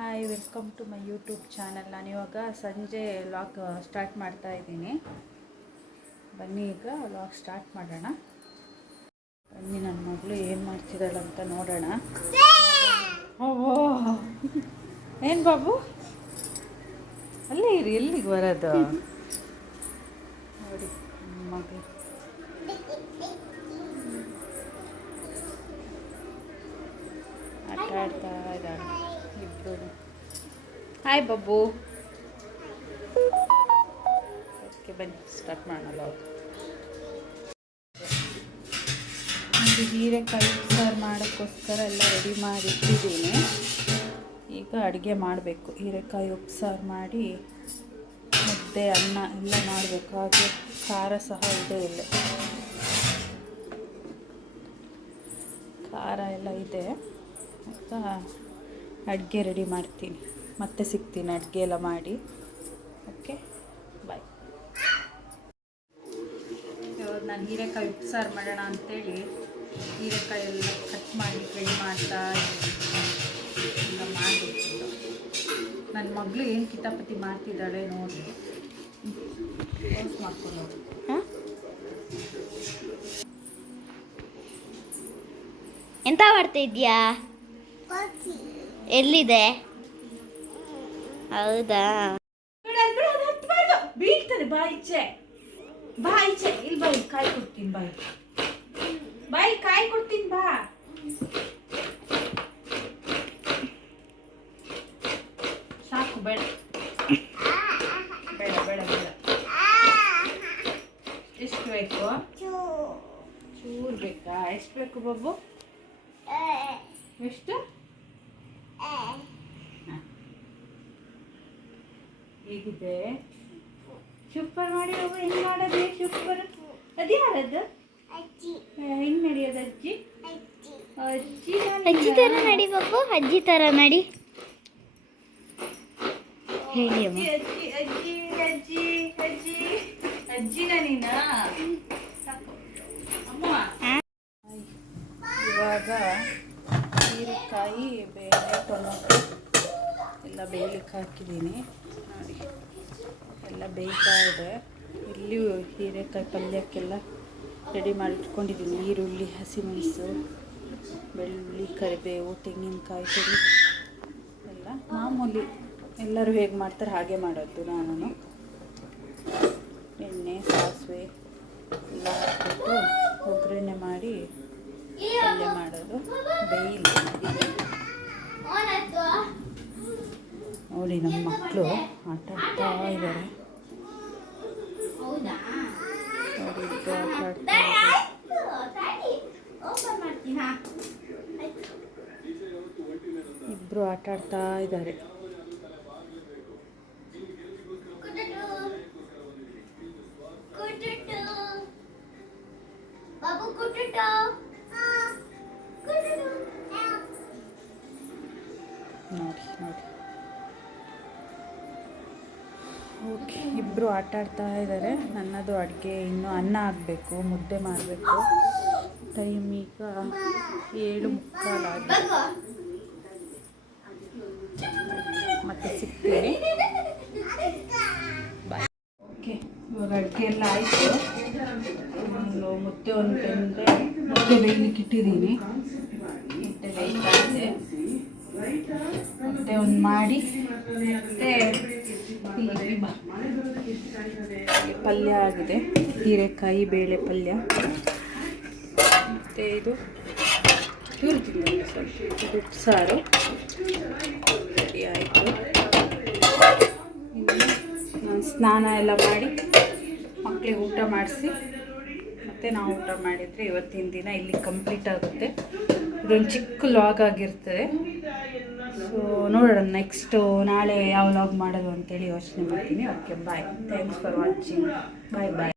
Hi, welcome to my YouTube channel. ನಾನಿವಾಗ ಸಂಜೆ vlog start ಮಾಡ್ತಾ ಇದ್ದೀನಿ. ಬನ್ನಿ ಈಗ ವ್ಲಾಗ್ ಸ್ಟಾರ್ಟ್ ಮಾಡೋಣ. ಬನ್ನಿ ನನ್ನ ಮಗಳು ಏನು ಮಾಡ್ತಿದ್ದಾಳಂತ ನೋಡೋಣ. ಓಹೋ, ಏನು ಬಾಬು ಅಲ್ಲೇ ಇರಿ, ಎಲ್ಲಿಗೆ ಬರೋದು ನೋಡಿ ಮಗಳು. ಆಟ ಆಡ್ತಾ ಇದ್ದಾಳೆ ಇಬ್ಬರು. ಹಾಯ್ ಬಾಬು. ಓಕೆ ಬನ್ನಿ ಸ್ಟಾರ್ಟ್ ಮಾಡೋಣ. ಒಂದು ಹೀರೆಕಾಯಿ ಸಾರು ಮಾಡೋಕ್ಕೋಸ್ಕರ ಎಲ್ಲ ರೆಡಿ ಮಾಡಿ ಇಟ್ಟಿದ್ದೀನಿ. ಈಗ ಅಡುಗೆ ಮಾಡಬೇಕು. ಹೀರೆಕಾಯಿ ಉಪ್ಸಾರು ಮಾಡಿ ಮುದ್ದೆ ಅನ್ನ ಎಲ್ಲ ಮಾಡಬೇಕು. ಹಾಗೆ ಖಾರ ಸಹ ಇದೆ, ಇಲ್ಲ ಖಾರ ಎಲ್ಲ ಇದೆ. ಅಂತ ಅಡುಗೆ ರೆಡಿ ಮಾಡ್ತೀನಿ. ಮತ್ತೆ ಸಿಗ್ತೀನಿ ಅಡುಗೆ ಎಲ್ಲ ಮಾಡಿ. Okay bye. ಇವಾಗ ನಾನು ಹೀರೆಕಾಯಿ ಉಪ್ಸಾರು ಮಾಡೋಣ ಅಂಥೇಳಿ ಹೀರೆಕಾಯಿ ಎಲ್ಲ ಕಟ್ ಮಾಡಿ ರೆಡಿ ಮಾಡ್ತಾ ಎಲ್ಲ ಮಾಡಬೇಕು. ನನ್ನ ಮಗಳು ಏನು ಕಿತಾಪತಿ ಮಾಡ್ತಿದ್ದಾಳೆ ನೋಡಿ, ಮಾಡ್ಕೊಂಡು. ಎಂತ ಮಾಡ್ತಾ ಇದೆಯಾ? ಎಲ್ಲಿದೆ? ಹೌದಾ, ಬೀಳ್ತದೆ. ಬಾಯಿಚೆ ಬಾಯಿಚೆ, ಇಲ್ಲಿ ಬಾಯಿ ಕಾಯಿ ಕೊಡ್ತೀನಿ. ಬಾಯಿ ಕಾಯಿ ಕೊಡ್ತೀನಿ. ಬಾ ಸಾಕು, ಬೇಡ ಬೇಡ ಬೇಡ ಬೇಡ. ಎಷ್ಟು ಬೇಕು? ಚೂರು ಬೇಕಾ? ಎಷ್ಟು ಬೇಕು ಬಾಬು? ಎಷ್ಟು? ಹೇಗಿದೆ? ಸೂಪರ್ ಮಾಡಿ ಹೋಗು. ಹೆಂಗ್ ಮಾಡೋದು ಸೂಪರ್? ಅದು ಯಾರದ್ದು? ಹೆಂಗ್ ನಡೆಯೋದು ಅಜ್ಜಿ? ಅಜ್ಜಿ ತರ ನಡಿ ಬಾಬು, ಅಜ್ಜಿ ತರ ನಡಿ. ಹೇಳಿ ಅಮ್ಮ. ಅಜ್ಜಿ ಅಜ್ಜಿ ಅಜ್ಜಿ ಅಜ್ಜಿ ಅಜ್ಜಿನ ನೀನ? ಅಮ್ಮ ಇವಾಗ ಹೀರೆಕಾಯಿ, ಬೇಳೆ, ಟೊಮೊಟೊ ಎಲ್ಲ ಬೇಯಲಿಕ್ಕೆ ಹಾಕಿದ್ದೀನಿ ನೋಡಿ. ಎಲ್ಲ ಬೇಯ್ತಾ ಇದೆ. ಇಲ್ಲಿ ಹೀರೆಕಾಯಿ ಪಲ್ಯಕ್ಕೆಲ್ಲ ರೆಡಿ ಮಾಡಿ ಇಟ್ಕೊಂಡಿದ್ದೀನಿ. ಈರುಳ್ಳಿ, ಹಸಿಮೆಣಸು, ಬೆಳ್ಳುಳ್ಳಿ, ಕರಿಬೇವು, ತೆಂಗಿನಕಾಯಿ ತುರಿ ಎಲ್ಲ ಮಾಮೂಲಿ ಎಲ್ಲರೂ ಹೇಗೆ ಮಾಡ್ತಾರೆ ಹಾಗೆ ಮಾಡೋದು. ನಾನು ಎಣ್ಣೆ, ಸಾಸಿವೆ ಎಲ್ಲ ಹಾಕ್ಬಿಟ್ಟು ಒಗ್ಗರಣೆ ಮಾಡಿ ಪಲ್ಯ ಮಾಡೋದು. ಬೇಯಿಲ್ಲ ನೋಡಿ. ನಮ್ಮ ಮಕ್ಕಳು ಆಟ ಆಡ್ತಾ ಇದ್ದಾರೆ ನೋಡಿ. ಇಬ್ಬರು ಆಟ ಆಡ್ತಾ ಇದ್ದಾರೆ. ನೋಡಿ ನೋಡಿ. ಓಕೆ, ಇಬ್ಬರು ಆಟ ಆಡ್ತಾ ಇದ್ದಾರೆ. ನನ್ನದು ಅಡುಗೆ ಇನ್ನೂ ಅನ್ನ ಆಗಬೇಕು, ಮುದ್ದೆ ಮಾಡಬೇಕು. ಟೈಮ್ ಈಗ 7:45 ಆಗಿದೆ. ಮತ್ತೆ ಸಿಗ್ತೀನಿ. ಬಾಯ್. ಓಕೆ, ಇವಾಗ ಅಡುಗೆ ಎಲ್ಲ ಆಯಿತು. ಮುದ್ದೆ ಒಂದು ಮುದ್ದೆ ಬೇಯಲಿಕ್ಕೆ ಇಟ್ಟಿದ್ದೀನಿ. ಮುದ್ದೆ ಬೇಯ್ತಾ ಇದೆ. ಮುದ್ದೆ ಒಂದು ಮಾಡಿ ಪಲ್ಯ ಆಗಿದೆ. ಹೀರೆಕಾಯಿ ಬೇಳೆ ಪಲ್ಯ. ಮತ್ತು ಇದು ಉಪ್ಸಾರು ರೆಡಿ ಆಯಿತು. ಇನ್ನು ನಾನು ಸ್ನಾನ ಎಲ್ಲ ಮಾಡಿ ಮಕ್ಕಳಿಗೆ ಊಟ ಮಾಡಿಸಿ ಮತ್ತು ನಾವು ಊಟ ಮಾಡಿದರೆ ಇವತ್ತಿನ ದಿನ ಇಲ್ಲಿ ಕಂಪ್ಲೀಟ್ ಆಗುತ್ತೆ. ಇದೊಂದು ಚಿಕ್ಕ ವ್ಲಾಗ್ ಆಗಿರ್ತದೆ. ಸೊ ನೋಡೋಣ ನೆಕ್ಸ್ಟು ನಾಳೆ ಯಾವ ವ್ಲಾಗ್ ಮಾಡೋದು ಅಂತೇಳಿ ಯೋಚನೆ ಮಾಡ್ತೀನಿ. Okay bye. Thanks for watching. Bye bye.